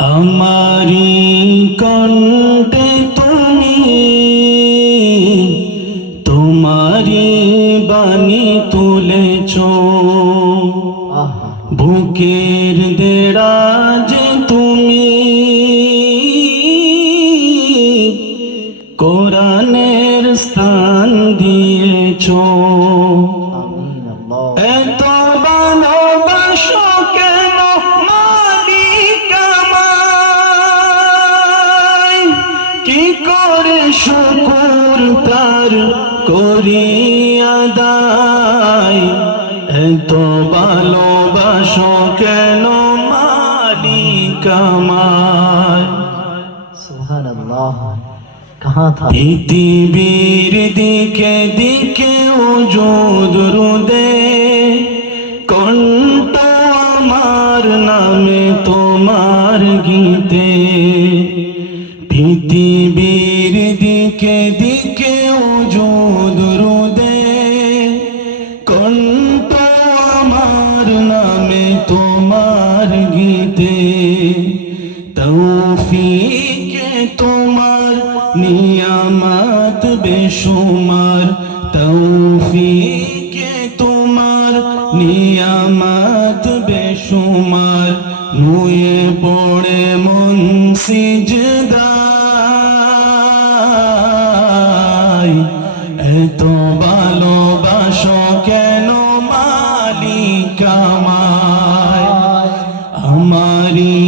আমারি কণ্ঠে তুমি তোমারি বাণী তুলেছ, বুকের দেরাজে তুমি কোরআনের স্থান দিয়েছ। এত ভালোবাসো কেন মালিক আমায়, কি করে শুকর তার করি আদায়। এত ভালোবাসো কেন মালিক আমায়। সুবহানাল্লাহ। कहाँ था পৃথিবীর দিকে দিকে ওজোদ রোদে, কণ্ঠ আমার নামে তোমার গীতে। পৃথিবীর দিকে দিকে ওজোদ রোদে, কণ্ঠ আমার নামে তোমার গীতে। তৌফিকে তোমার নিয়ামত বেশুমার, তৌফিকে তোমার নিয়ামত বেশুমার। নুয়ে পড়ে মন সিজদায়, এত ভালোবাসো কেন মালিক আমায়। আমারি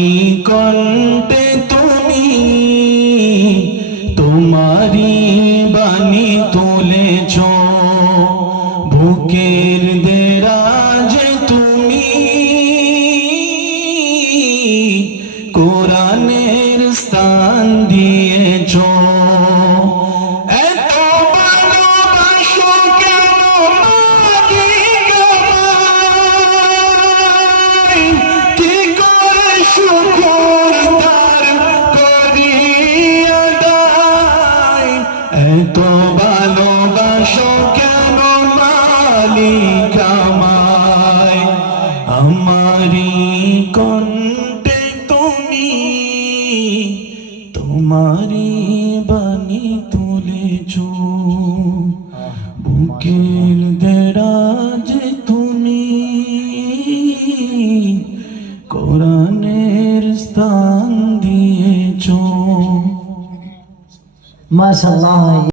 কণ্ঠে তুমি তোমারি বাণী তুলেছ, বুকের দেরাজে তুমি কোরআনের স্থান দিয়েছ। এত ভালোবাসো কেন মালিক আমায়, কি করে শুকর তার করি আদায়। এত ভালোবাসো কেন মালিক আমায়। আমারি কণ্ঠে তুমি তোমারি বাণী তুলেছ, বুকের দেরাজে তুমি কোরআনের স্থান দিয়েছ। माशाअल्लाह।